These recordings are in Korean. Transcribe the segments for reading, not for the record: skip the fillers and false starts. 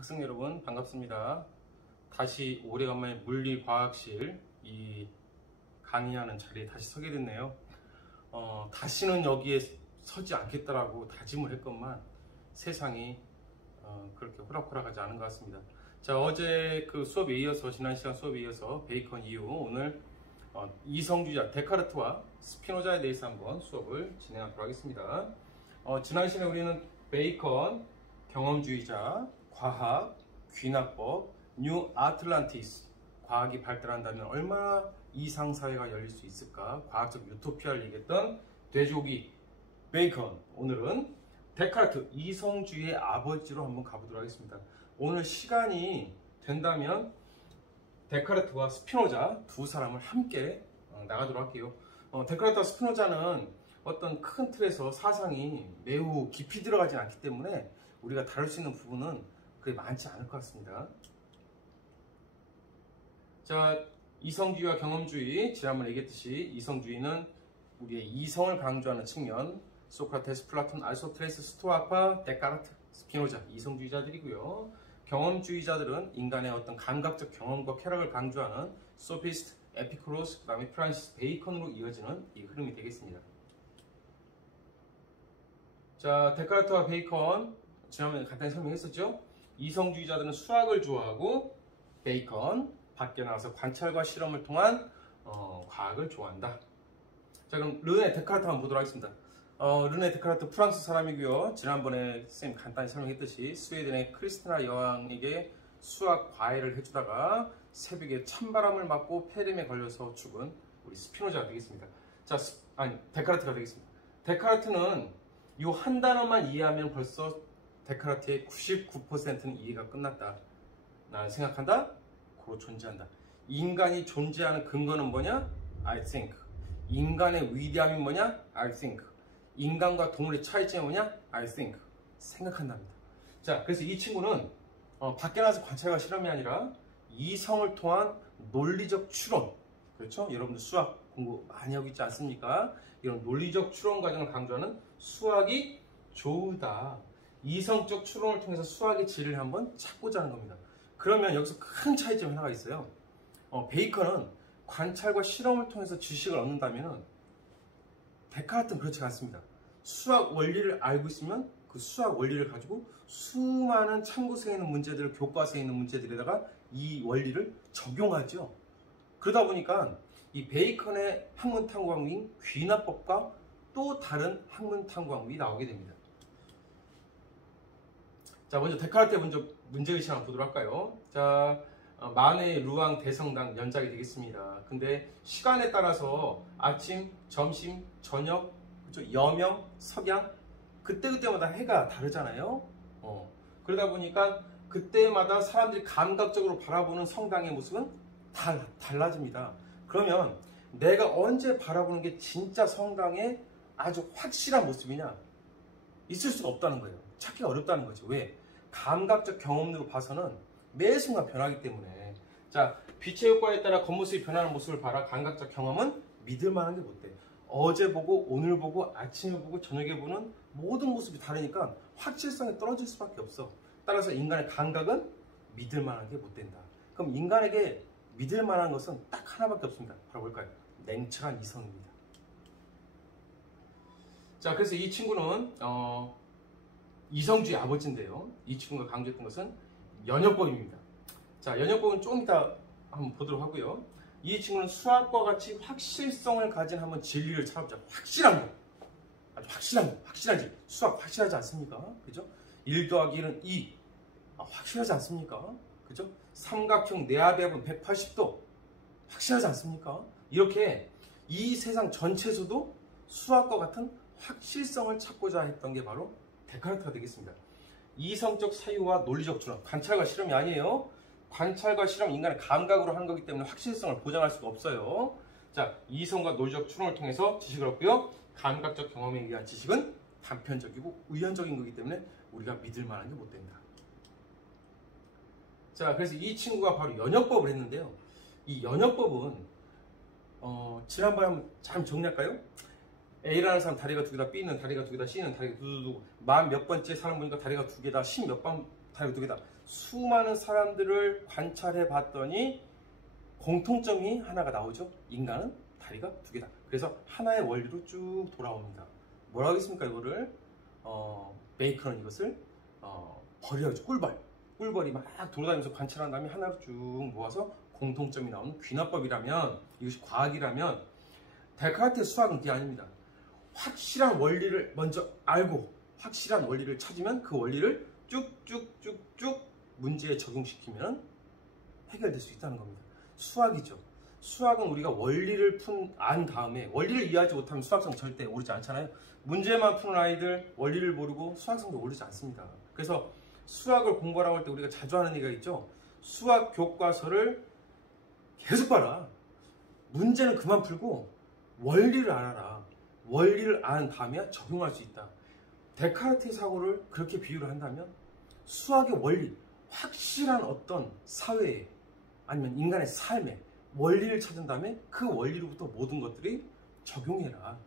학생 여러분 반갑습니다. 다시 오래간만에 물리과학실 이 강의하는 자리에 다시 서게 됐네요. 다시는 여기에 서지 않겠다라고 다짐을 했건만 세상이 그렇게 호락호락하지 않은 것 같습니다. 자, 어제 그 수업에 이어서 지난 시간 수업에 이어서 베이컨 이후 오늘 이성주의자 데카르트와 스피노자에 대해서 한번 수업을 진행하도록 하겠습니다. 지난 시간에 우리는 베이컨, 경험주의자, 과학, 귀납법, 뉴 아틀란티스, 과학이 발달한다면 얼마나 이상사회가 열릴 수 있을까, 과학적 유토피아를 얘기했던 돼지고기 베이컨, 오늘은 데카르트, 이성주의의 아버지로 한번 가보도록 하겠습니다. 오늘 시간이 된다면 데카르트와 스피노자 두 사람을 함께 나가도록 할게요. 데카르트와 스피노자는 어떤 큰 틀에서 사상이 매우 깊이 들어가지 않기 때문에 우리가 다룰 수 있는 부분은 그게 많지 않을 것 같습니다. 자, 이성주의와 경험주의, 지난번에 얘기했듯이 이성주의는 우리의 이성을 강조하는 측면, 소크라테스, 플라톤, 아리스토텔레스, 스토아파, 데카르트, 스피노자, 이성주의자들이고요. 경험주의자들은 인간의 어떤 감각적 경험과 쾌락을 강조하는 소피스트, 에피쿠로스, 그 다음에 프란시스 베이컨으로 이어지는 이 흐름이 되겠습니다. 자, 데카르트와 베이컨, 지난번에 간단히 설명했었죠. 이성주의자들은 수학을 좋아하고 베이컨, 밖에 나가서 관찰과 실험을 통한 과학을 좋아한다. 자, 그럼 르네 데카르트 한번 보도록 하겠습니다. 르네 데카르트 프랑스 사람이고요. 지난번에 쌤 간단히 설명했듯이 스웨덴의 크리스티나 여왕에게 수학 과외를 해주다가 새벽에 찬바람을 맞고 폐렴에 걸려서 죽은 우리 스피노자가 되겠습니다. 자, 데카르트가 되겠습니다. 데카르트는 이 한 단어만 이해하면 벌써 데카르트의 99%는 이해가 끝났다. 나는 생각한다. 고로 존재한다. 인간이 존재하는 근거는 뭐냐? I think. 인간의 위대함이 뭐냐? I think. 인간과 동물의 차이점이 뭐냐? I think. 생각한답니다. 자, 그래서 이 친구는 밖에 나가서 관찰과 실험이 아니라 이성을 통한 논리적 추론. 그렇죠? 여러분들 수학 공부 많이 하고 있지 않습니까? 이런 논리적 추론 과정을 강조하는 수학이 좋다. 이성적 추론을 통해서 수학의 질을 한번 찾고자 하는 겁니다. 그러면 여기서 큰 차이점이 하나가 있어요. 베이컨은 관찰과 실험을 통해서 지식을 얻는다면 데카르트는 그렇지 않습니다. 수학 원리를 알고 있으면 그 수학 원리를 가지고 수많은 참고서에 있는 문제들을, 교과서에 있는 문제들에다가 이 원리를 적용하죠. 그러다 보니까 이 베이컨의 학문탐구 방법인 귀납법과 또 다른 학문탐구 방법이 나오게 됩니다. 자, 먼저 데카르트의 문제의식 한번 보도록 할까요? 자, 만해의 루앙 대성당 연작이 되겠습니다. 근데 시간에 따라서 아침, 점심, 저녁, 그렇죠? 여명, 석양, 그때마다 해가 다르잖아요. 그러다 보니까 그때마다 사람들이 감각적으로 바라보는 성당의 모습은 달라집니다. 그러면 내가 언제 바라보는 게 진짜 성당의 아주 확실한 모습이냐? 있을 수가 없다는 거예요. 찾기가 어렵다는 거죠. 왜? 감각적 경험으로 봐서는 매 순간 변하기 때문에. 자, 빛의 효과에 따라 겉모습이 변하는 모습을 봐라. 감각적 경험은 믿을 만한 게 못 돼. 어제 보고 오늘 보고 아침에 보고 저녁에 보는 모든 모습이 다르니까 확실성이 떨어질 수밖에 없어. 따라서 인간의 감각은 믿을 만한 게 못 된다. 그럼 인간에게 믿을 만한 것은 딱 하나밖에 없습니다. 바로 뭘까요? 냉철한 이성입니다. 자, 그래서 이 친구는 이성주의 아버지인데요. 이 친구가 강조했던 것은 연역법입니다. 자, 연역법은 좀 이따 한번 보도록 하고요. 이 친구는 수학과 같이 확실성을 가진 한번 진리를 찾아보자. 확실한 거. 아주 확실한 거. 확실하지. 수학 확실하지 않습니까? 그죠? 1 더하기 1은 2. 확실하지 않습니까? 그죠? 삼각형 내압의 합은 180도. 확실하지 않습니까? 이렇게 이 세상 전체에서도 수학과 같은 확실성을 찾고자 했던 게 바로 데카르트가 되겠습니다. 이성적 사유와 논리적 추론, 관찰과 실험이 아니에요. 관찰과 실험, 인간의 감각으로 하는 거기 때문에 확실성을 보장할 수가 없어요. 자, 이성과 논리적 추론을 통해서 지식을 얻고요. 감각적 경험에 의한 지식은 단편적이고 의연적인 거기 때문에 우리가 믿을 만한 게 못 된다. 자, 그래서 이 친구가 바로 연역법을 했는데요. 이 연역법은 지난번에 한번 잘 정리할까요? A라는 사람 다리가 두 개다, B는 다리가 두 개다, C는 다리가 두두두, 만 몇 번째 사람 보니까 다리가 두 개다, 10몇 번 다리가 두 개다. 수많은 사람들을 관찰해 봤더니 공통점이 하나가 나오죠. 인간은 다리가 두 개다. 그래서 하나의 원리로 쭉 돌아옵니다. 뭐라고 했습니까? 이거를 베이컨은 이것을 벌이라고 꿀벌. 꿀벌이 막 돌아다니면서 관찰한 다음에 하나로 쭉 모아서 공통점이 나오는 귀납법이라면, 이것이 과학이라면, 데카르트의 수학은 그게 아닙니다. 확실한 원리를 먼저 알고 확실한 원리를 찾으면 그 원리를 쭉쭉쭉쭉 문제에 적용시키면 해결될 수 있다는 겁니다. 수학이죠. 수학은 우리가 원리를 안 다음에, 원리를 이해하지 못하면 수학성 절대 오르지 않잖아요. 문제만 푸는 아이들 원리를 모르고 수학성도 오르지 않습니다. 그래서 수학을 공부하라고 할 때 우리가 자주 하는 얘기가 있죠. 수학 교과서를 계속 봐라. 문제는 그만 풀고 원리를 알아라. 원리를 아는 다음에 적용할 수 있다. 데카르트의 사고를 그렇게 비유를 한다면 수학의 원리, 확실한 어떤 사회에 아니면 인간의 삶에 원리를 찾은 다음에 그 원리로부터 모든 것들이 적용해라.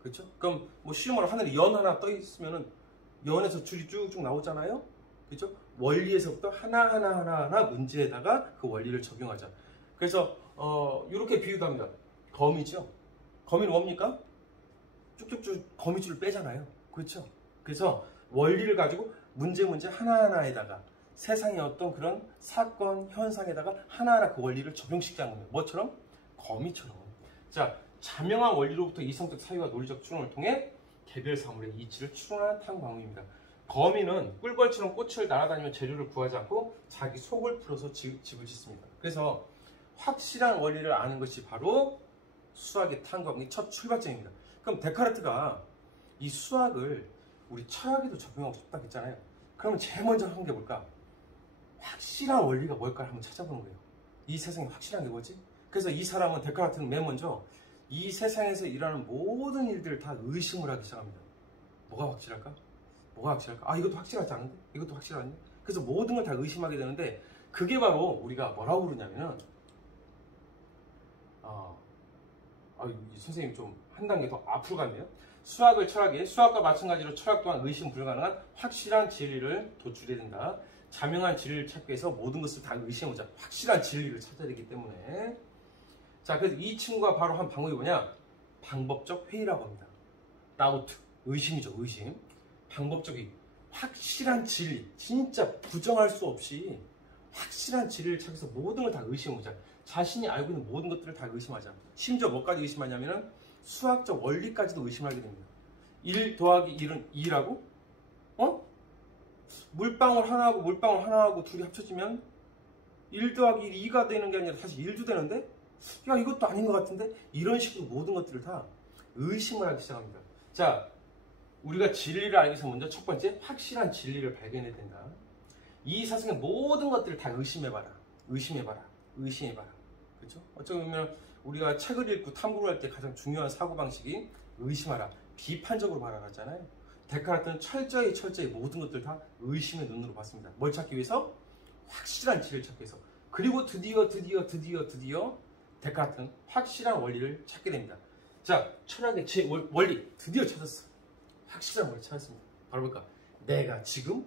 그렇죠? 그럼 뭐 쉬운 말로 하늘에 연 하나 떠 있으면은 연에서 줄이 쭉쭉 나오잖아요. 그렇죠? 원리에서부터 하나 문제에다가 그 원리를 적용하자. 그래서 이렇게 비유도 합니다. 거미죠. 거미는 뭡니까? 쭉쭉쭉 거미줄을 빼잖아요. 그렇죠? 그래서 원리를 가지고 문제 하나하나에다가 세상의 어떤 그런 사건, 현상에다가 하나하나 그 원리를 적용시키는 겁니다. 뭐처럼? 거미처럼. 자, 자명한 원리로부터 이성적 사유와 논리적 추론을 통해 개별 사물의 이치를 추론하는 탐구입니다. 거미는 꿀벌처럼 꽃을 날아다니며 재료를 구하지 않고 자기 속을 풀어서 집을 짓습니다. 그래서 확실한 원리를 아는 것이 바로 수학의 탐구의 첫 출발점입니다. 그럼 데카르트가 이 수학을 우리 철학에도 적용하고 싶다고 했잖아요. 그러면 제일 먼저 한 게 뭘까? 확실한 원리가 뭘까 한번 찾아보는 거예요. 이 세상에 확실한 게 뭐지? 그래서 이 사람은, 데카르트는 맨 먼저 이 세상에서 일어나는 모든 일들을 다 의심을 하기 시작합니다. 뭐가 확실할까? 뭐가 확실할까? 아, 이것도 확실하지 않은데? 이것도 확실한데? 그래서 모든 걸 다 의심하게 되는데, 그게 바로 우리가 뭐라고 부르냐면은 선생님 좀 한 단계 더 앞으로 갔네요. 수학을 철학에, 수학과 마찬가지로 철학 또한 의심 불가능한 확실한 진리를 도출해야 된다. 자명한 진리를 찾기 위해서 모든 것을 다 의심해보자. 확실한 진리를 찾아야 되기 때문에. 자, 그래서 이 친구가 바로 한 방법이 뭐냐? 방법적 회의라고 합니다. 다우트, 의심이죠, 의심. 방법적인 확실한 진리, 진짜 부정할 수 없이 확실한 진리를 찾아서 모든 걸 다 의심해보자. 자신이 알고 있는 모든 것들을 다 의심하자. 심지어 뭐까지 의심하냐면은 수학적 원리까지도 의심하게 됩니다. 1 더하기 1은 2라고? 물방울 하나하고 물방울 하나하고 둘이 합쳐지면 1 더하기 1이 2가 되는 게 아니라 사실 1도 되는데? 야, 이것도 아닌 것 같은데? 이런 식으로 모든 것들을 다 의심을 하기 시작합니다. 자, 우리가 진리를 알기 위해서 먼저 첫 번째, 확실한 진리를 발견해야 된다. 이 세상의 모든 것들을 다 의심해봐라. 의심해봐라. 의심해봐라. 그렇죠? 어쩌면 보면 우리가 책을 읽고 탐구를 할 때 가장 중요한 사고방식이 의심하라. 비판적으로 바라봤잖아요. 데카르트는 철저히 모든 것들 다 의심의 눈으로 봤습니다. 뭘 찾기 위해서? 확실한 진리를 찾기 위해서. 그리고 드디어 데카르트는 확실한 원리를 찾게 됩니다. 자, 철학의 제 원리 드디어 찾았어. 확실한 원리 찾았습니다. 바로 뭘까? 내가 지금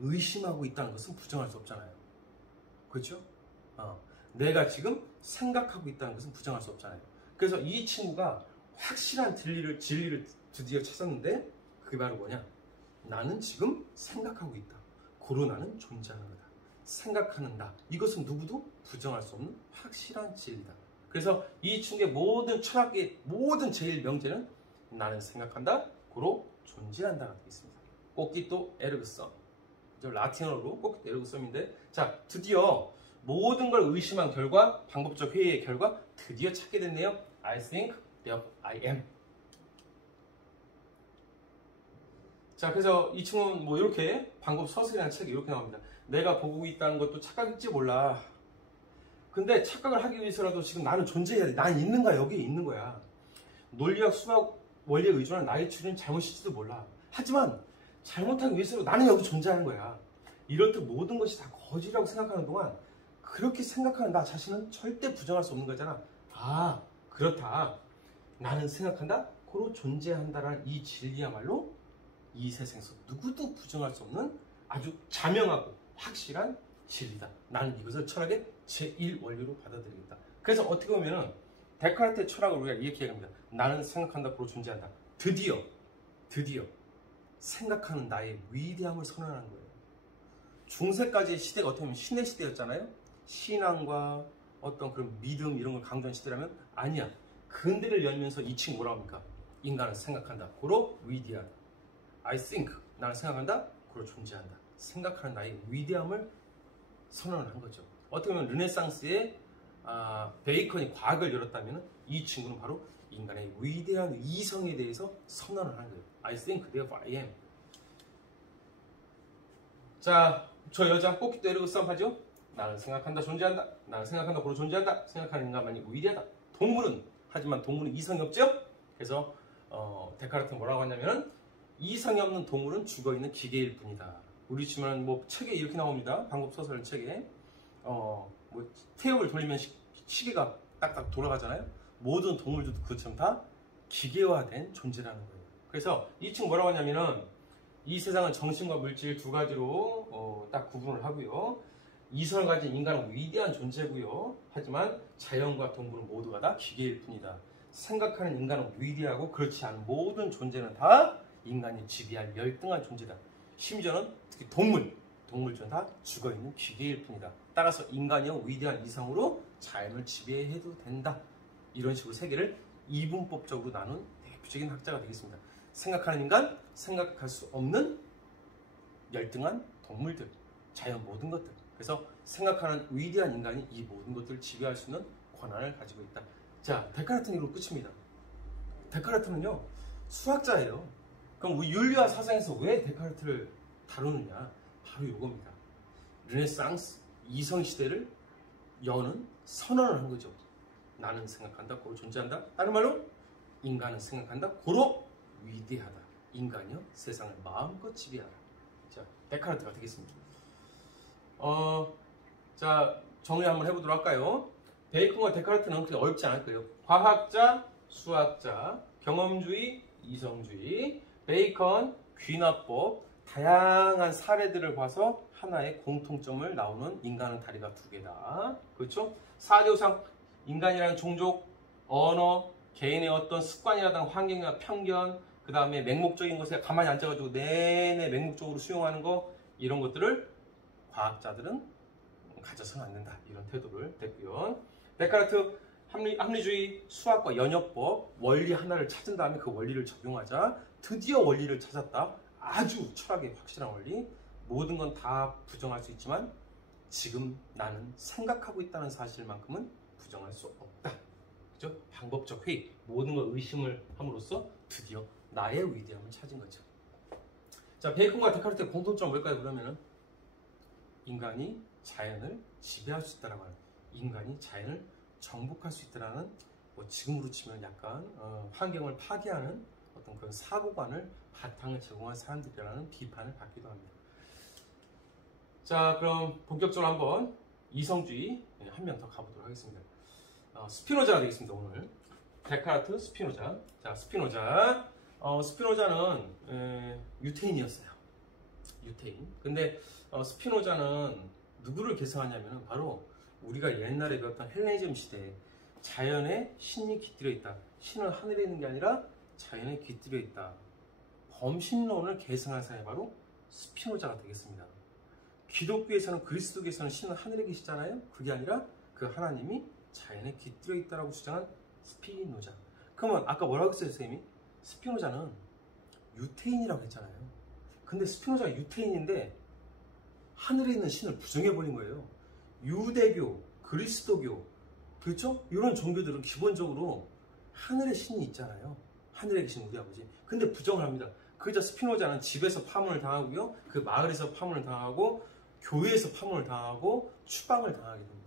의심하고 있다는 것은 부정할 수 없잖아요. 그렇죠? 내가 지금 생각하고 있다는 것은 부정할 수 없잖아요. 그래서 이 친구가 확실한 진리를 드디어 찾았는데, 그게 바로 뭐냐? 나는 지금 생각하고 있다. 고로 나는 존재하는 거다. 생각하는 나. 이것은 누구도 부정할 수 없는 확실한 진리다. 그래서 이 친구의 모든 철학의 모든 제일 명제는 나는 생각한다. 고로 존재한다가 되어 있습니다. 꼬끼또 에르그썸. 라틴어로 꼬끼또 에르그썸인데, 자, 드디어 모든 걸 의심한 결과, 방법적 회의의 결과 드디어 찾게 됐네요. I think, therefore I am. 자, 그래서 이 친구는 뭐 이렇게 방법 서술이라는 책이 이렇게 나옵니다. 내가 보고 있다는 것도 착각일지 몰라. 근데 착각을 하기 위해서라도 지금 나는 존재해야 돼. 난 있는 거야. 여기에 있는 거야. 논리학, 수학, 원리에 의존한 나의 추리는 잘못일지도 몰라. 하지만 잘못하기 위해서라도 나는 여기 존재하는 거야. 이렇듯 모든 것이 다 거짓이라고 생각하는 동안 그렇게 생각하는 나 자신은 절대 부정할 수 없는 거잖아. 아, 그렇다. 나는 생각한다. 고로 존재한다라는 이 진리야말로 이 세상에서 누구도 부정할 수 없는 아주 자명하고 확실한 진리다. 나는 이것을 철학의 제1원리로 받아들이겠다. 그래서 어떻게 보면은 데카르트의 철학을 우리가 이렇게 얘기합니다. 나는 생각한다, 고로 존재한다. 드디어 생각하는 나의 위대함을 선언하는 거예요. 중세까지의 시대가 어떻게 보면 신의 시대였잖아요. 신앙과 어떤 그런 믿음 이런 걸 강조한 시대라면 아니야. 근대를 열면서 이 친구 뭐라고 합니까? 인간은 생각한다, 고로 위대하다. I think, 나는 생각한다, 고로 존재한다. 생각하는 나의 위대함을 선언을 한 거죠. 어떻게 보면 르네상스의 베이컨이 과학을 열었다면 이 친구는 바로 인간의 위대한 이성에 대해서 선언을 하는 거예요. I think, therefore I am. 자, 저 여자 꽃기 때리고 싸움하죠? 나는 생각한다, 존재한다. 나는 생각한다, 고로 존재한다. 생각하는 인간만이 위대하다. 하지만 동물은 이성이 없죠? 그래서 데카르트는 뭐라고 하냐면 이성이 없는 동물은 죽어있는 기계일 뿐이다. 우리 치면 뭐 책에 이렇게 나옵니다. 방법 소설 책에 뭐 태엽을 돌리면 시계가 딱딱 돌아가잖아요. 모든 동물들도 그것처럼 다 기계화된 존재라는 거예요. 그래서 이 책 뭐라고 하냐면은 이 세상은 정신과 물질 두 가지로 딱 구분을 하고요. 이성을 가진 인간은 위대한 존재고요. 하지만 자연과 동물은 모두가 다 기계일 뿐이다. 생각하는 인간은 위대하고 그렇지 않은 모든 존재는 다 인간이 지배할 열등한 존재다. 심지어는 특히 동물들은 다 죽어있는 기계일 뿐이다. 따라서 인간이요 위대한 이성으로 자연을 지배해도 된다. 이런 식으로 세계를 이분법적으로 나눈 대표적인 학자가 되겠습니다. 생각하는 인간, 생각할 수 없는 열등한 동물들, 자연 모든 것들. 그래서 생각하는 위대한 인간이 이 모든 것들을 지배할 수 있는 권한을 가지고 있다. 자, 데카르트는 이로 끝입니다. 데카르트는요 수학자예요. 그럼 우리 윤리와 사상에서 왜 데카르트를 다루느냐? 바로 이겁니다. 르네상스 이성 시대를 여는 선언을 한 거죠. 나는 생각한다, 고로 존재한다. 다른 말로 인간은 생각한다, 고로 위대하다. 인간이요 세상을 마음껏 지배하라. 자, 데카르트가 되겠습니다. 자, 정리 한번 해보도록 할까요? 베이컨과 데카르트는 그렇게 어렵지 않을 거예요. 과학자, 수학자, 경험주의, 이성주의, 베이컨, 귀납법, 다양한 사례들을 봐서 하나의 공통점을 나오는 인간은 다리가 두 개다. 그렇죠? 4대 우상, 인간이라는 종족, 언어, 개인의 어떤 습관이라든가 환경이나 편견, 그 다음에 맹목적인 것에 가만히 앉아가지고 내내 맹목적으로 수용하는 거, 이런 것들을 과학자들은 가져서는 안 된다. 이런 태도를 댔고요. 데카르트 합리주의, 수학과 연역법, 원리 하나를 찾은 다음에 그 원리를 적용하자. 드디어 원리를 찾았다. 아주 철학의 확실한 원리. 모든 건 다 부정할 수 있지만 지금 나는 생각하고 있다는 사실만큼은 부정할 수 없다. 그죠? 방법적 회의. 모든 걸 의심을 함으로써 드디어 나의 위대함을 찾은 거죠. 자, 베이컨과 데카르트의 공통점은 뭘까요? 그러면은 인간이 자연을 지배할 수 있다라고 하는, 인간이 자연을 정복할 수 있다라는, 뭐 지금으로 치면 약간 환경을 파괴하는 어떤 그런 사고관을 바탕을 제공한 사람들이라는 비판을 받기도 합니다. 자, 그럼 본격적으로 한번 이성주의 한 명 더 가보도록 하겠습니다. 스피노자가 되겠습니다. 오늘 데카르트, 스피노자. 자, 스피노자는 유태인이었어요. 유태인. 근데 스피노자는 누구를 계승하냐면 바로 우리가 옛날에 배웠던 헬레니즘 시대에 자연에 신이 깃들여 있다. 신은 하늘에 있는 게 아니라 자연에 깃들여 있다. 범신론을 계승한 사람이 바로 스피노자가 되겠습니다. 기독교에서는, 그리스도교에서는 신은 하늘에 계시잖아요. 그게 아니라 그 하나님이 자연에 깃들여 있다라고 주장한 스피노자. 그러면 아까 뭐라고 했어요, 선생님이? 스피노자는 유태인이라고 했잖아요. 근데 스피노자가 유태인인데 하늘에 있는 신을 부정해버린 거예요. 유대교, 그리스도교, 그렇죠? 이런 종교들은 기본적으로 하늘에 신이 있잖아요. 하늘에 계신 우리 아버지. 근데 부정을 합니다. 그저 스피노자는 집에서 파문을 당하고요. 그 마을에서 파문을 당하고 교회에서 파문을 당하고 추방을 당하게 됩니다.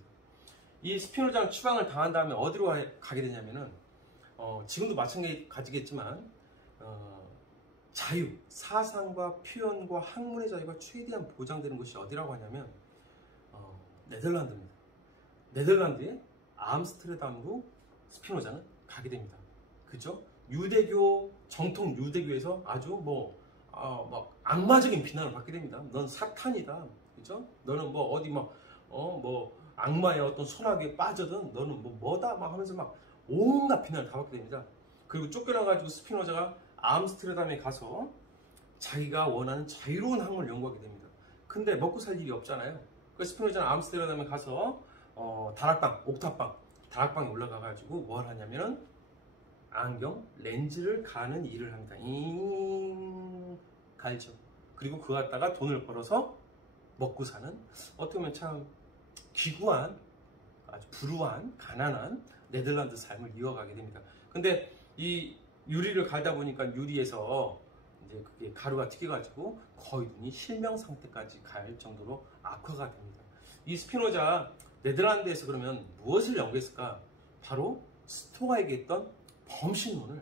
이 스피노자는 추방을 당한 다음에 어디로 가게 되냐면은 지금도 마찬가지겠지만 자유, 사상과 표현과 학문의 자유가 최대한 보장되는 곳이 어디라고 하냐면 네덜란드입니다. 네덜란드의 암스테르담으로 스피노자는 가게 됩니다. 그죠? 유대교, 정통 유대교에서 아주 막 악마적인 비난을 받게 됩니다. 넌 사탄이다. 그죠? 너는 뭐 어디 막 뭐 악마의 어떤 소나기에 빠져든 너는 뭐다 막 하면서 막 온갖 비난을 다 받게 됩니다. 그리고 쫓겨나가지고 스피노자가 암스테르담에 가서 자기가 원하는 자유로운 학문을 연구하게 됩니다. 근데 먹고 살 일이 없잖아요. 그 스피노자는 암스테르담에 가서 다락방, 옥탑방, 다락방에 올라가가지고 뭘 하냐면은 안경, 렌즈를 가는 일을 합니다. 갈죠. 그리고 그거 갖다가 돈을 벌어서 먹고 사는 어떻게 보면 참 기구한, 아주 불우한, 가난한 네덜란드 삶을 이어가게 됩니다. 근데 이 유리를 갈다 보니까 유리에서 이제 그게 가루가 튀겨가지고 거의 눈이 실명 상태까지 갈 정도로 악화가 됩니다. 이 스피노자 네덜란드에서 그러면 무엇을 연구했을까? 바로 스토아에게 있던 범신론을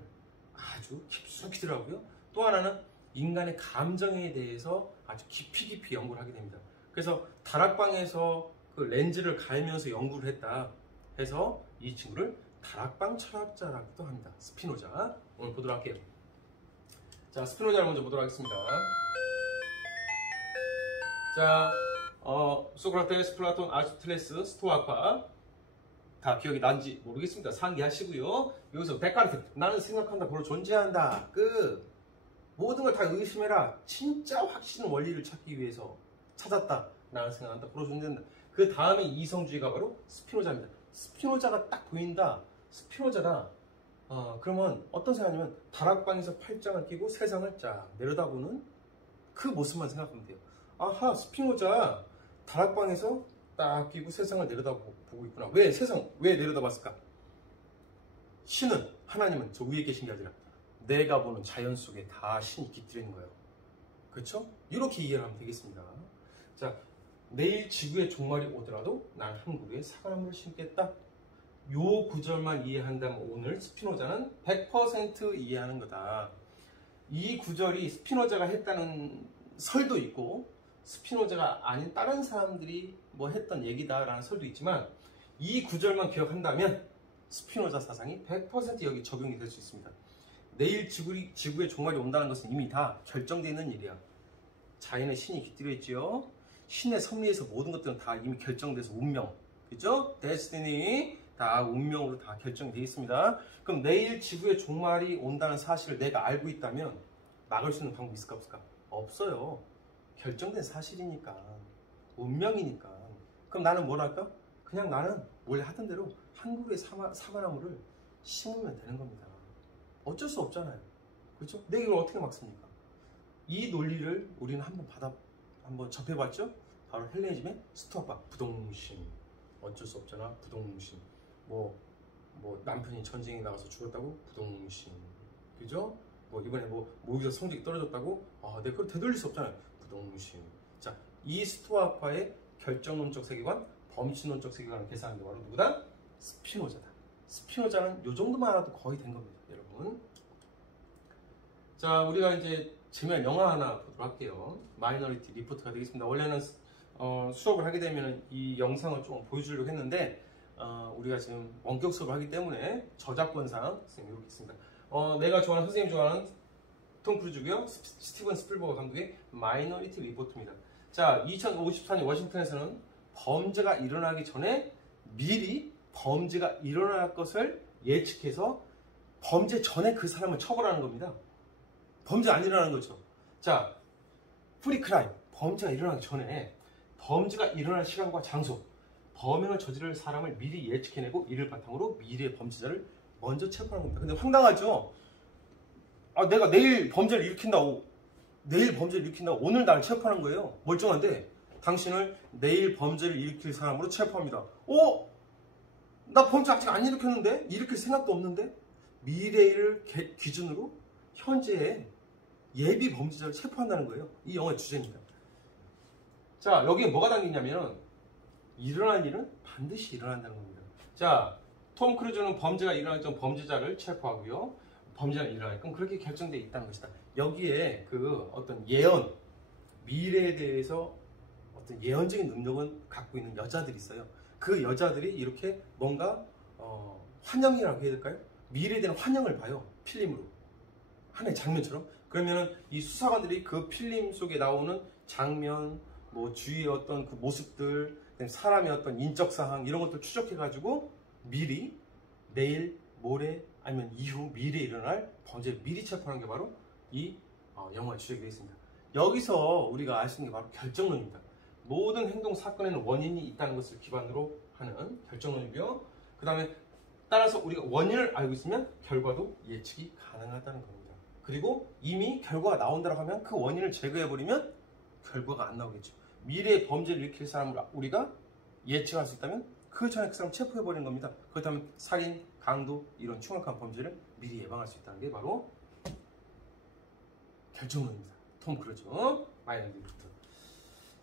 아주 깊숙이더라고요. 또 하나는 인간의 감정에 대해서 아주 깊이 연구를 하게 됩니다. 그래서 다락방에서 그 렌즈를 갈면서 연구를 했다 해서 이 친구를 다락방 철학자라고도 합니다. 스피노자. 오늘 보도록 할게요. 자, 스피노자를 먼저 보도록 하겠습니다. 자, 소크라테스, 플라톤, 아리스토텔레스, 스토아과 다 기억이 난지 모르겠습니다. 상기하시고요. 여기서 데카르트, 나는 생각한다, 바로 존재한다. 모든 걸 다 의심해라. 진짜 확실한 원리를 찾기 위해서 찾았다. 나는 생각한다, 바로 존재한다. 그 다음에 이성주의가 바로 스피노자입니다. 스피노자가 딱 보인다. 스피노자다. 그러면 어떤 생각이냐면 다락방에서 팔짱을 끼고 세상을 쫙 내려다보는 그 모습만 생각하면 돼요. 아하, 스피노자 다락방에서 딱 끼고 세상을 내려다보고 있구나. 왜 세상 왜 내려다봤을까? 신은, 하나님은 저 위에 계신 게 아니라 내가 보는 자연 속에 다 신이 깃들어 있는 거예요. 그렇죠? 이렇게 이해를 하면 되겠습니다. 자, 내일 지구의 종말이 오더라도 난 한국에 사과나무를 심겠다. 요 구절만 이해한다면 오늘 스피노자는 100% 이해하는 거다. 이 구절이 스피노자가 했다는 설도 있고 스피노자가 아닌 다른 사람들이 뭐 했던 얘기다라는 설도 있지만 이 구절만 기억한다면 스피노자 사상이 100% 여기 적용이 될 수 있습니다. 내일 지구의 종말이 온다는 것은 이미 다 결정되어 있는 일이야. 자연의 신이 깃들여 있지요. 신의 섭리에서 모든 것들은 다 이미 결정돼서 운명, 그죠? 데스티니, 다 운명으로 다 결정되어 있습니다. 그럼 내일 지구의 종말이 온다는 사실을 내가 알고 있다면 막을 수 있는 방법이 있을까 없을까? 없어요. 결정된 사실이니까, 운명이니까. 그럼 나는 뭘 할까? 그냥 나는 원래 하던 대로 한국의 사과나무를 심으면 되는 겁니다. 어쩔 수 없잖아요. 그렇죠? 내가 이걸 어떻게 막습니까? 이 논리를 우리는 한번 접해봤죠? 바로 헬레니즘의 스토아파, 부동심. 어쩔 수 없잖아, 부동심. 뭐 남편이 전쟁에 나가서 죽었다고? 부동심. 그죠? 뭐 이번에 모의고사 성적이 떨어졌다고? 내가 그걸 되돌릴 수 없잖아요. 부동심. 자, 이 스토아파의 결정론적 세계관, 범신론적 세계관을 계산한 게 바로 누구다? 스피노자다. 스피노자는 요 정도만 알아도 거의 된 겁니다, 여러분. 자, 우리가 이제 재미난 영화 하나 보도록 할게요. 마이너리티 리포트가 되겠습니다. 원래는 수업을 하게 되면 이 영상을 조금 보여주려고 했는데 우리가 지금 원격 수업을 하기 때문에 저작권상 선생님 이렇게 있습니다. 내가 좋아하는, 선생님이 좋아하는 톰 크루즈고요. 스티븐 스필버그 감독의 마이너리티 리포트입니다. 자, 2054년 워싱턴에서는 범죄가 일어나기 전에 미리 범죄가 일어날 것을 예측해서 범죄 전에 그 사람을 처벌하는 겁니다. 범죄 안 일어나는 거죠. 자, 프리크라임, 범죄가 일어나기 전에 범죄가 일어날 시간과 장소, 범행을 저지를 사람을 미리 예측해내고 이를 바탕으로 미래의 범죄자를 먼저 체포하는 겁니다. 근데 황당하죠? 내가 내일 범죄를 일으킨다고 오늘 날 체포하는 거예요. 멀쩡한데 당신을 내일 범죄를 일으킬 사람으로 체포합니다. 나 범죄 아직 안 일으켰는데? 일으킬 생각도 없는데? 미래를 기준으로 현재의 예비 범죄자를 체포한다는 거예요. 이 영화의 주제입니다. 자, 여기에 뭐가 담기냐면 일어날 일은 반드시 일어난다는 겁니다. 자, 톰 크루즈는 범죄가 일어나기 전 범죄자를 체포하고요. 범죄가 일어날 건 그렇게 결정되어 있다는 것이다. 여기에 그 어떤 예언, 미래에 대해서 어떤 예언적인 능력은 갖고 있는 여자들이 있어요. 그 여자들이 이렇게 뭔가 환영이라고 해야 될까요? 미래에 대한 환영을 봐요. 필름으로. 하나의 장면처럼. 그러면 이 수사관들이 그 필름 속에 나오는 장면, 뭐 주위의 어떤 그 모습들, 사람의 어떤 인적 사항 이런 것들 추적해가지고 미리 내일, 모레 아니면 이후 미래에 일어날 범죄를 미리 체포하는 게 바로 이 영화의 주제가 되겠습니다. 여기서 우리가 알 수 있는 게 바로 결정론입니다. 모든 행동 사건에는 원인이 있다는 것을 기반으로 하는 결정론이고요. 그 다음에 따라서 우리가 원인을 알고 있으면 결과도 예측이 가능하다는 겁니다. 그리고 이미 결과가 나온다고 하면 그 원인을 제거해버리면 결과가 안 나오겠죠. 미래의 범죄를 일으킬 사람을 우리가 예측할 수 있다면 그 전에 그 사람 체포해버리는 겁니다. 그렇다면 살인, 강도 이런 흉악한 범죄를 미리 예방할 수 있다는 게 바로 결정론입니다. 톰 크루즈, 마이너드 리프트.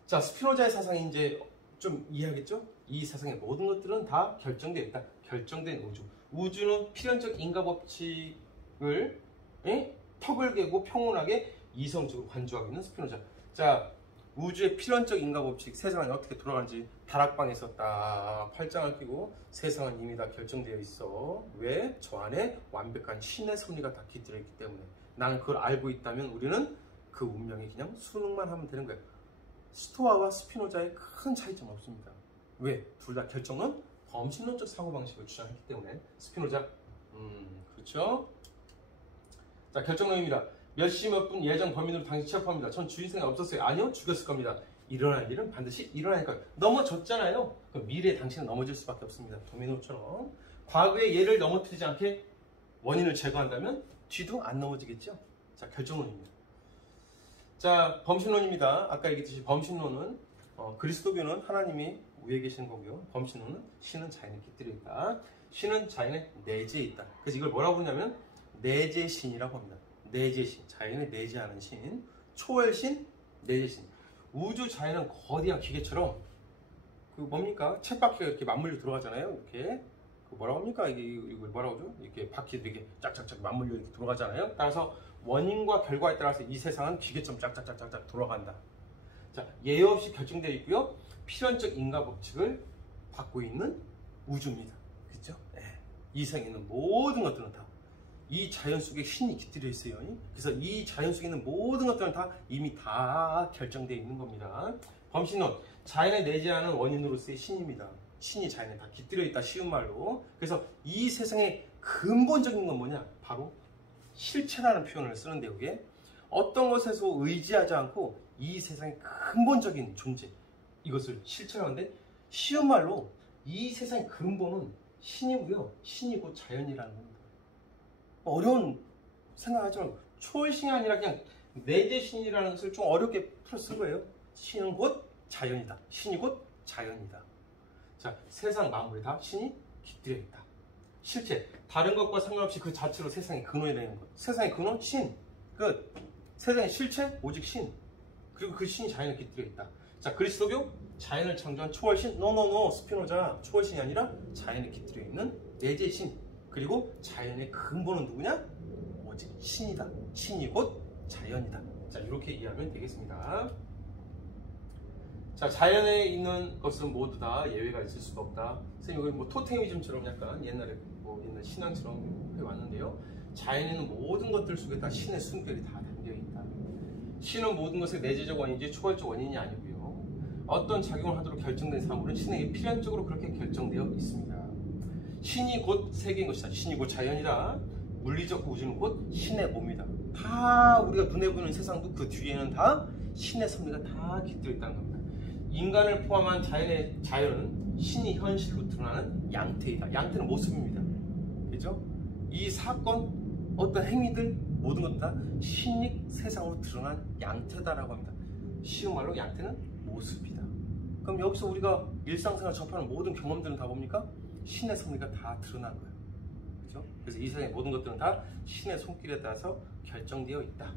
자, 스피노자의 사상이 이제 좀 이해하겠죠? 이 세상의 모든 것들은 다 결정되어 있다. 결정된 우주. 우주는 필연적 인과 법칙을 턱을 개고 평온하게 이성적으로 관주하고 있는 스피노자. 자, 우주의 필연적 인과 법칙, 세상은 어떻게 돌아가는지 다락방에서 딱 팔짱을 끼고 세상은 이미 다 결정되어 있어. 왜? 저 안에 완벽한 신의 섭리가 다 깃들어 있기 때문에. 나는 그걸 알고 있다면 우리는 그 운명에 그냥 순응만 하면 되는 거예요. 스토아와 스피노자의 큰 차이점 없습니다. 왜? 둘 다 결정은 범신론적 사고방식을 주장했기 때문에. 스피노자, 그렇죠? 자, 결정론입니다. 몇 시 몇 분 예정 범인으로 당신 체포합니다. 전 주인 생각 없었어요. 아니요, 죽였을 겁니다. 일어날 일은 반드시 일어나니까요. 넘어졌잖아요. 그럼 미래에 당신은 넘어질 수밖에 없습니다. 도미노처럼. 과거의 예를 넘어뜨리지 않게 원인을 제거한다면 뒤도 안 넘어지겠죠. 자, 결정론입니다. 자, 범신론입니다. 아까 얘기했듯이 범신론은 그리스도교는 하나님이 위에 계시는 거고요. 범신론은 신은 자연에 깃들어 있다. 신은 자연의 내재에 있다. 그래서 이걸 뭐라고 부르냐면 내재신이라고 합니다. 내재신, 자연에 내재하는 신, 초월신, 내재신. 우주 자연은 거대한 기계처럼 그 뭡니까? 쳇바퀴가 이렇게 맞물려 들어가잖아요. 이렇게 그 뭐라고 합니까? 이거 뭐라고 하죠? 이렇게 바퀴 이렇게 짝짝짝 맞물려 이렇게 돌아가잖아요. 따라서 원인과 결과에 따라서 이 세상은 기계처럼 짝짝짝짝짝 돌아간다. 자, 예외 없이 결정되어 있고요. 필연적 인과 법칙을 받고 있는 우주입니다. 그렇죠? 네. 이 세상에 있는 모든 것들은 다 이 자연 속에 신이 깃들여 있어요. 그래서 이 자연 속에 있는 모든 것들은 다 이미 다 결정되어 있는 겁니다. 범신론, 자연에 내재하는 원인으로서의 신입니다. 신이 자연에 다 깃들여 있다, 쉬운 말로. 그래서 이 세상의 근본적인 건 뭐냐? 바로 실체라는 표현을 쓰는데, 이게 어떤 것에서 의지하지 않고 이 세상의 근본적인 존재, 이것을 실체라고 하는데, 쉬운 말로 이 세상의 근본은 신이고요. 신이 곧 자연이라는 겁니다. 어려운 생각하지 말고 초월신이 아니라 그냥 내재신이라는 것을 좀 어렵게 풀어 쓴 거예요. 신은 곧 자연이다. 신이 곧 자연이다. 자, 세상 만물에 다 신이 깃들여 있다. 실체, 다른 것과 상관없이 그 자체로 세상의 근원이라는 것. 세상의 근원, 신. 끝. 세상의 실체, 오직 신. 그리고 그 신이 자연에 깃들여 있다. 자, 그리스도교, 자연을 창조한 초월신. 노노노, 스피노자. 초월신이 아니라 자연에 깃들여 있는 내재신. 그리고 자연의 근본은 누구냐? 오직 신이다. 신이 곧 자연이다. 자, 이렇게 이해하면 되겠습니다. 자, 자연에 있는 것은 모두 다 예외가 있을 수가 없다. 선생님, 이거 뭐 토테미즘처럼 약간 옛날 신앙처럼 해왔는데요. 자연에 있는 모든 것들 속에 다 신의 숨결이 다 담겨 있다. 신은 모든 것의 내재적 원인이지 초월적 원인이 아니고요. 어떤 작용을 하도록 결정된 사물은 신에게 필연적으로 그렇게 결정되어 있습니다. 신이 곧 세계인 것이다. 신이 곧 자연이다. 물리적 우주는 곧 신의 몸이다. 다 우리가 눈에 보이는 세상도 그 뒤에는 다 신의 섭리가 다 깃들어 있다는 겁니다. 인간을 포함한 자연은 신이 현실로 드러나는 양태이다. 양태는 모습입니다. 그죠? 이 사건, 어떤 행위들, 모든 것 다 신이 세상으로 드러난 양태다라고 합니다. 쉬운 말로 양태는 모습이다. 그럼 여기서 우리가 일상생활 접하는 모든 경험들은 다 뭡니까? 신의 섭리가 다 드러난 거예요. 그렇죠? 그래서 이 세상의 모든 것들은 다 신의 손길에 따라서 결정되어 있다.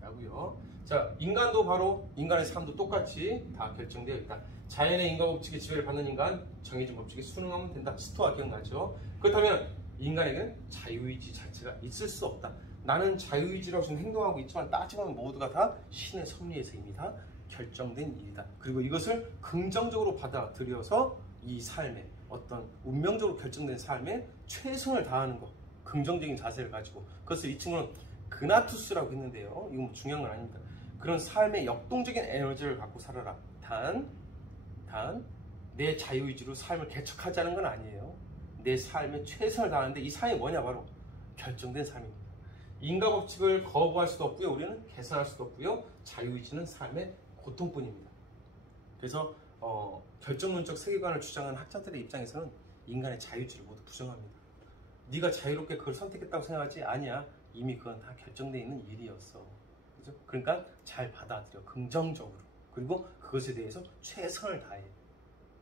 라고요. 자, 인간도 바로 인간의 삶도 똑같이 다 결정되어 있다. 자연의 인과 법칙의 지배를 받는 인간, 정해진 법칙에 순응하면 된다. 스토아 기억나죠? 그렇다면 인간에게는 자유의지 자체가 있을 수 없다. 나는 자유의지라고 지금 행동하고 있지만 따지면 모두가 다 신의 섭리에서 이미 다 결정된 일이다. 그리고 이것을 긍정적으로 받아들여서 이 삶에 어떤 운명적으로 결정된 삶에 최선을 다하는 것, 긍정적인 자세를 가지고, 그것을 이 친구는 그나투스라고 했는데요. 이건 중요한 건 아닙니다. 그런 삶의 역동적인 에너지를 갖고 살아라. 단 내 자유의지로 삶을 개척하자는 건 아니에요. 내 삶에 최선을 다하는데 이 삶이 뭐냐? 바로 결정된 삶입니다. 인과법칙을 거부할 수도 없고요. 우리는 개선할 수도 없고요. 자유의지는 삶의 고통뿐입니다. 그래서 결정론적 세계관을 주장하는 학자들의 입장에서는 인간의 자유의지를 모두 부정합니다. 네가 자유롭게 그걸 선택했다고 생각하지? 아니야. 이미 그건 다 결정되어 있는 일이었어. 그죠? 그러니까 잘 받아들여. 긍정적으로. 그리고 그것에 대해서 최선을 다해.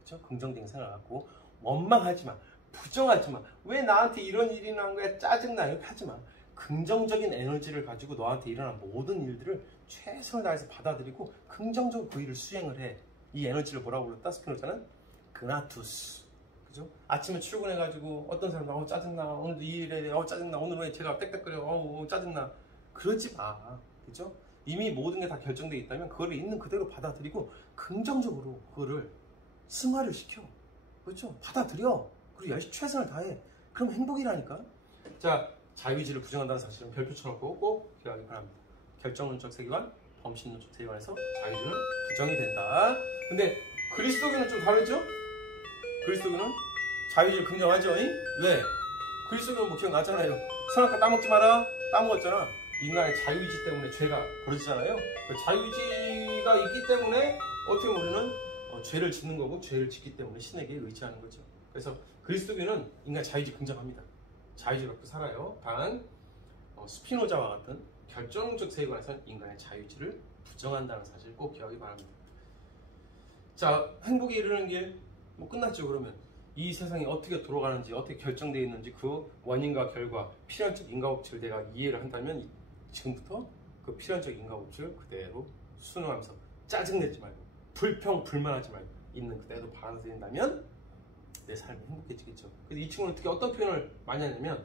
그죠? 긍정적인 생각을 갖고 원망하지 마. 부정하지 마. 왜 나한테 이런 일이 난 거야? 짜증나. 이렇게 하지 마. 긍정적인 에너지를 가지고 너한테 일어난 모든 일들을 최선을 다해서 받아들이고 긍정적으로 그 일을 수행을 해. 이 에너지를 뭐라고 불렀다? 스피노자는 그나투스. 그죠? 아침에 출근해가지고 어떤 사람도 짜증나. 오늘도 이 일에 짜증나. 오늘 왜 제가 땡땡거려. 짜증나. 그러지 마. 그죠? 이미 모든 게 다 결정되어 있다면 그거를 있는 그대로 받아들이고 긍정적으로 그거를 승화를 시켜. 그렇죠? 받아들여. 그리고 열심히 최선을 다해. 그럼 행복이라니까. 자, 자유의지를 부정한다는 사실은 별표 쳐놓고 꼭 기억하기 바랍니다. 결정론적 세계관, 범신론적 세계관에서 자유의지는 부정이 된다. 근데 그리스도교는 좀 다르죠? 그리스도교는 자유의지를 긍정하죠. 왜? 그리스도교는 뭐 기억나잖아요. 선악과 따먹지 마라. 따먹었잖아. 인간의 자유의지 때문에 죄가 벌어지잖아요. 그 자유의지가 있기 때문에 어떻게 보면 우리는 죄를 짓는 거고 죄를 짓기 때문에 신에게 의지하는 거죠. 그래서 그리스도교는 인간 자유의지 긍정합니다. 자유의지 갖고 살아요. 단 스피노자와 같은 결정적 세계관에서는 인간의 자유의지를 부정한다는 사실 꼭 기억하기 바랍니다. 자, 행복에 이르는 길 뭐 끝났죠. 그러면 이 세상이 어떻게 돌아가는지 어떻게 결정되어 있는지 그 원인과 결과 필연적 인과법칙을 내가 이해를 한다면 지금부터 그 필연적 인과법칙을 그대로 순응하면서 짜증내지 말고 불평불만하지 말고 있는 그대로 받아들인다면 내 삶이 행복해지겠죠. 그래서 이 친구는 특히 어떤 표현을 많이 하냐면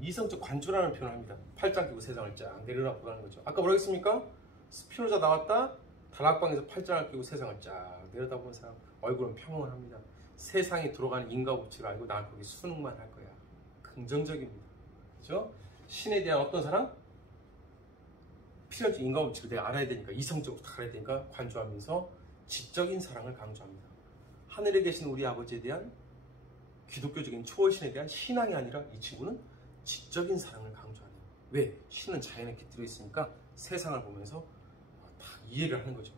이성적 관조라는 표현을 합니다. 팔짱 끼고 세상을 쫙 내려다보라는 거죠. 아까 뭐라고 했습니까? 스피노자 나왔다. 다락방에서 팔짱을 끼고 세상을 쫙 내려다보는 사람 얼굴은 평온합니다. 세상이 돌아가는 인과법칙을 알고 난 거기 순응만 할 거야. 긍정적입니다. 그죠? 신에 대한 어떤 사랑? 필연적 인과법칙을 내가 알아야 되니까 이성적으로 다 알아야 되니까 관조하면서 지적인 사랑을 강조합니다. 하늘에 계신 우리 아버지에 대한 기독교적인 초월신에 대한 신앙이 아니라 이 친구는 지적인 사랑을 강조하는 거예요. 왜? 신은 자연에 깃들어 있으니까 세상을 보면서 다 이해를 하는 거죠.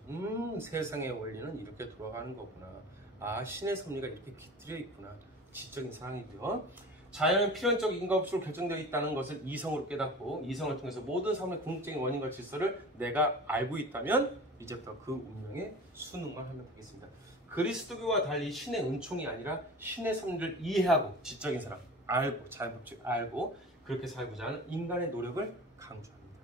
세상의 원리는 이렇게 돌아가는 거구나. 아, 신의 섭리가 이렇게 깃들어 있구나. 지적인 사랑이고요. 자연은 필연적 인과법칙으로 결정되어 있다는 것을 이성으로 깨닫고 이성을 통해서 모든 삶의 궁극적인 원인과 질서를 내가 알고 있다면 이제부터 그 운명에 순응만 하면 되겠습니다. 그리스도교와 달리 신의 은총이 아니라 신의 섭리를 이해하고 지적인 사람, 알고 자연법칙 알고 그렇게 살고자 하는 인간의 노력을 강조합니다.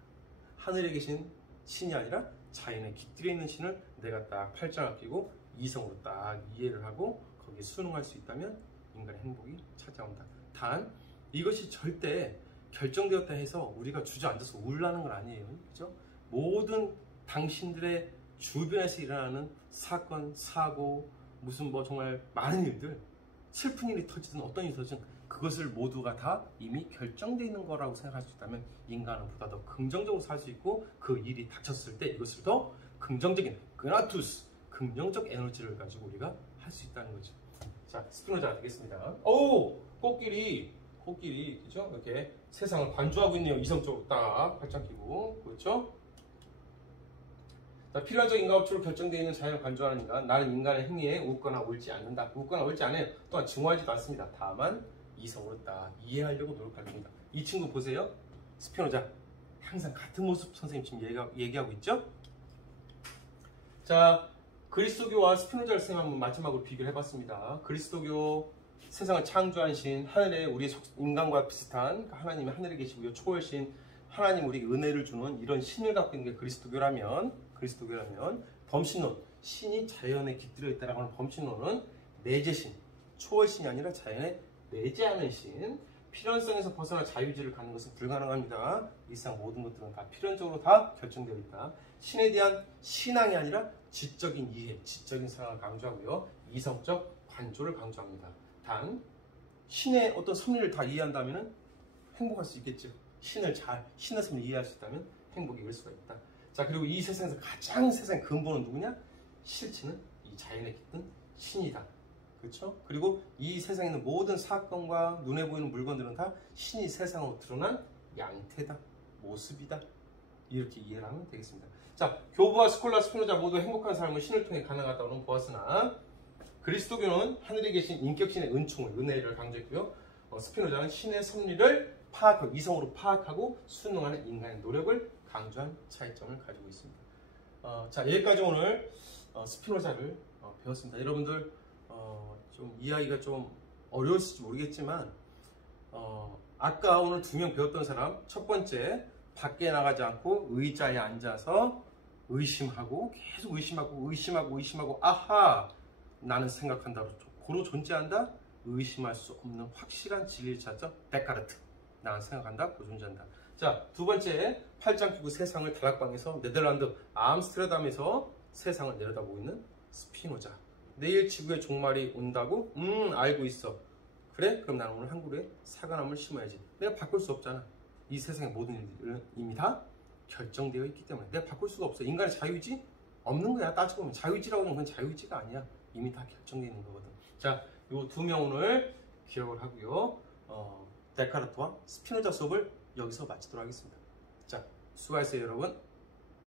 하늘에 계신 신이 아니라 자연에 깃들어 있는 신을 내가 딱 팔짱을 끼고 이성으로 딱 이해를 하고 거기에 순응할 수 있다면 인간의 행복이 찾아온다. 단 이것이 절대 결정되었다 해서 우리가 주저앉아서 울라는 건 아니에요. 그죠? 모든 당신들의 주변에서 일어나는 사건, 사고, 무슨 뭐 정말 많은 일들, 슬픈 일이 터지든 어떤 일이 터지든 그것을 모두가 다 이미 결정되어 있는 거라고 생각할 수 있다면 인간은 보다 더 긍정적으로 살 수 있고 그 일이 닥쳤을 때 이것을 더 긍정적인 그나투스, 긍정적 에너지를 가지고 우리가 할 수 있다는 거죠. 자, 스피노자 되겠습니다. 오! 코끼리, 그죠? 이렇게 세상을 관조하고 있네요. 이성적으로 딱 팔짱 끼고, 그렇죠? 자, 필연적 인과법칙으로 결정되어 있는 자연을 관조하는 인간, 나는 인간의 행위에 웃거나 울지 않는다. 웃거나 울지 않아요. 또한 증오하지도 않습니다. 다만 이성으로 딱 이해하려고 노력할 겁니다. 이 친구 보세요. 스피노자 항상 같은 모습 선생님 지금 얘기하고 있죠? 자, 그리스도교와 스피노자 선생님 한번 마지막으로 비교를 해봤습니다. 그리스도교 세상을 창조한 신, 하늘에 우리 인간과 비슷한 하나님이 하늘에 계시고요. 초월신, 하나님 우리에게 은혜를 주는 이런 신을 갖고 있는 게 그리스도교라면 범신론, 신이 자연에 깃들어 있다라고 하는 범신론은 내재신, 초월신이 아니라 자연에 내재하는 신, 필연성에서 벗어나 자유의지를 갖는 것은 불가능합니다. 일상 모든 것들은 다 필연적으로 다 결정되어 있다. 신에 대한 신앙이 아니라 지적인 이해, 지적인 사랑을 강조하고요. 이성적 관조를 강조합니다. 단 신의 어떤 섭리를 다 이해한다면 행복할 수 있겠죠. 신의 섭리를 이해할 수 있다면 행복이 올 수가 있다. 자, 그리고 이 세상에서 가장 세상의 근본은 누구냐? 실체는 이 자연에 깃든 신이다. 그렇죠? 그리고 이 세상에 있는 모든 사건과 눈에 보이는 물건들은 다 신이 세상으로 드러난 양태다. 모습이다. 이렇게 이해를 하면 되겠습니다. 자, 교부와 스콜라, 스피노자 모두 행복한 삶을 신을 통해 가능하다고는 보았으나 그리스도교는 하늘에 계신 인격신의 은총을, 은혜를 강조했고요. 스피노자는 신의 섭리를 파악하고 이성으로 파악하고 순응하는 인간의 노력을 강조한 차이점을 가지고 있습니다. 자, 여기까지 오늘 스피노자를 배웠습니다. 여러분들 좀 이해하기가 좀 어려웠을지 모르겠지만 아까 오늘 2명 배웠던 사람, 첫 번째 밖에 나가지 않고 의자에 앉아서 의심하고 계속 의심하고 아하 나는 생각한다 고로 존재한다. 의심할 수 없는 확실한 진리를 찾아 데카르트 나는 생각한다 고 존재한다. 자, 두 번째 팔짱 끼고 세상을 다락방에서 네덜란드 암스테르담에서 세상을 내려다보고 있는 스피노자. 내일 지구의 종말이 온다고? 알고 있어. 그래? 그럼 나는 오늘 한 그루에 사과나무를 심어야지. 내가 바꿀 수 없잖아. 이 세상의 모든 일들은 이미 다 결정되어 있기 때문에 내가 바꿀 수가 없어. 인간의 자유의지? 없는 거야. 따지고 보면 자유의지라고 하는 건 자유의지가 아니야. 이미 다 결정되어 있는 거거든. 자, 요 2명 오늘 기억을 하고요. 데카르트와 스피노자 수업을 여기서 마치도록 하겠습니다. 자, 수고하셨어요 여러분.